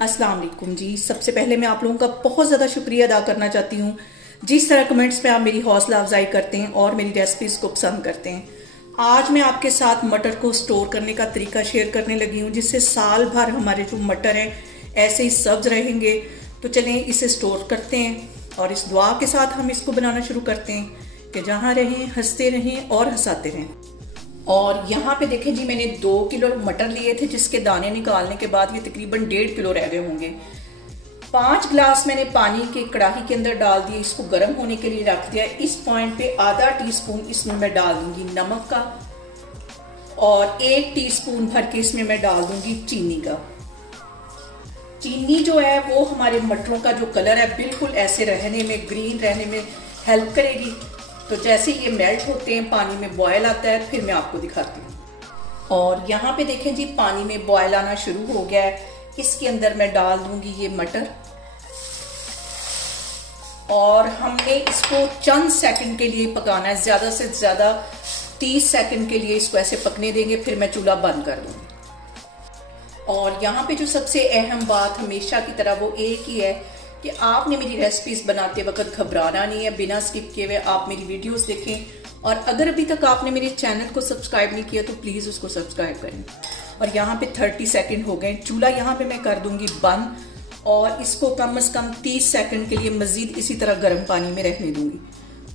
अस्सलाम वालेकुम जी। सबसे पहले मैं आप लोगों का बहुत ज़्यादा शुक्रिया अदा करना चाहती हूँ जिस तरह कमेंट्स में आप मेरी हौसला अफजाई करते हैं और मेरी रेसिपीज़ को पसंद करते हैं। आज मैं आपके साथ मटर को स्टोर करने का तरीका शेयर करने लगी हूँ जिससे साल भर हमारे जो मटर हैं ऐसे ही सब्ज रहेंगे। तो चलें इसे स्टोर करते हैं और इस दुआ के साथ हम इसको बनाना शुरू करते हैं कि जहाँ रहें हंसते रहें और हंसाते रहें। और यहाँ पे देखें जी, मैंने 2 किलो मटर लिए थे जिसके दाने निकालने के बाद ये तकरीबन 1.5 किलो रह गए होंगे। 5 गिलास मैंने पानी के कढ़ाई के अंदर डाल दिए, इसको गर्म होने के लिए रख दिया। इस पॉइंट पे आधा टीस्पून इसमें मैं डाल दूंगी नमक का और 1 टीस्पून भर के इसमें मैं डाल दूंगी चीनी का। चीनी जो है वो हमारे मटरों का जो कलर है बिल्कुल ऐसे रहने में, ग्रीन रहने में हेल्प करेगी। तो जैसे ये मेल्ट होते हैं, पानी में बॉयल आता है, फिर मैं आपको दिखाती हूँ। और यहाँ पे देखें जी, पानी में बॉयल आना शुरू हो गया है। इसके अंदर मैं डाल दूंगी ये मटर और हमने इसको चंद सेकंड के लिए पकाना है, ज्यादा से ज्यादा 30 सेकंड के लिए इसको ऐसे पकने देंगे, फिर मैं चूल्हा बंद कर दूंगी। और यहाँ पे जो सबसे अहम बात हमेशा की तरह वो एक ही है कि आपने मेरी रेसिपीज बनाते वक्त घबराना नहीं है। बिना स्किप किए हुए आप मेरी वीडियोस देखें और अगर अभी तक आपने मेरे चैनल को सब्सक्राइब नहीं किया तो प्लीज़ उसको सब्सक्राइब करें। और यहाँ पे 30 सेकंड हो गए, चूल्हा यहाँ पे मैं कर दूंगी बंद और इसको कम से कम 30 सेकंड के लिए मज़ीद इसी तरह गर्म पानी में रहने दूंगी।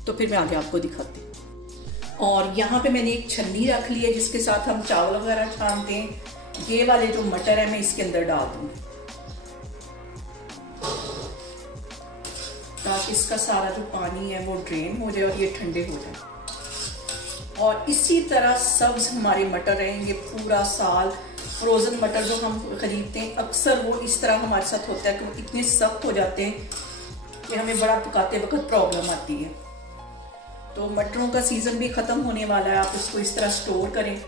तो फिर मैं आगे आपको दिखाती हूँ। और यहाँ पे मैंने एक छन्नी रख ली है जिसके साथ हम चावल वगैरह छानते हैं। ये वाले जो मटर है मैं इसके अंदर डाल दूंगी ताकि इसका सारा जो पानी है वो ड्रेन हो जाए और ये ठंडे हो जाए। और इसी तरह सब्ज हमारे मटर रहेंगे पूरा साल। फ्रोजन मटर जो हम खरीदते हैं अक्सर वो इस तरह हमारे साथ होता है कि वो इतने सख्त हो जाते हैं कि हमें बड़ा पकाते वक्त प्रॉब्लम आती है। तो मटरों का सीजन भी खत्म होने वाला है, आप इसको इस तरह स्टोर करें।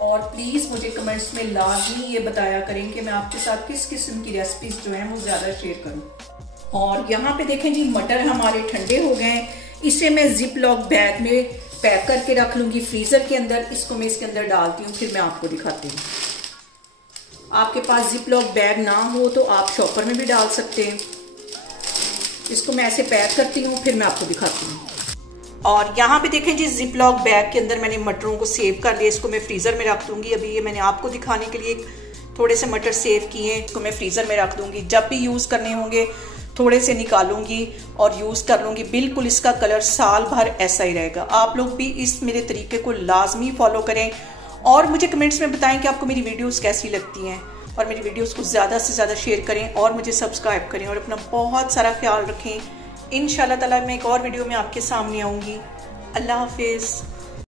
और प्लीज़ मुझे कमेंट्स में लाजमी ये बताया करें कि मैं आपके साथ किस किस्म की रेसिपीज जो हैं वो ज़्यादा शेयर करूं। और यहाँ पे देखें जी, मटर हमारे ठंडे हो गए हैं। इसे मैं जिप लॉक बैग में पैक करके रख लूँगी फ्रीज़र के अंदर। इसको मैं इसके अंदर डालती हूँ, फिर मैं आपको दिखाती हूँ। आपके पास जिप लॉक बैग ना हो तो आप शॉपर में भी डाल सकते हैं। इसको मैं ऐसे पैक करती हूँ, फिर मैं आपको दिखाती हूँ। और यहाँ पे देखें जी, जिप लॉक बैग के अंदर मैंने मटरों को सेव कर लिया। इसको मैं फ्रीज़र में रख दूंगी। अभी ये मैंने आपको दिखाने के लिए थोड़े से मटर सेव किए हैं, इसको मैं फ्रीज़र में रख दूंगी। जब भी यूज़ करने होंगे थोड़े से निकालूंगी और यूज़ कर लूँगी। बिल्कुल इसका कलर साल भर ऐसा ही रहेगा। आप लोग भी इस मेरे तरीके को लाजमी फॉलो करें और मुझे कमेंट्स में बताएं कि आपको मेरी वीडियोज़ कैसी लगती हैं। और मेरी वीडियोज़ को ज़्यादा से ज़्यादा शेयर करें और मुझे सब्सक्राइब करें और अपना बहुत सारा ख्याल रखें। इंशाल्लाह ताला मैं एक और वीडियो में आपके सामने आऊँगी। अल्लाह हाफिज़।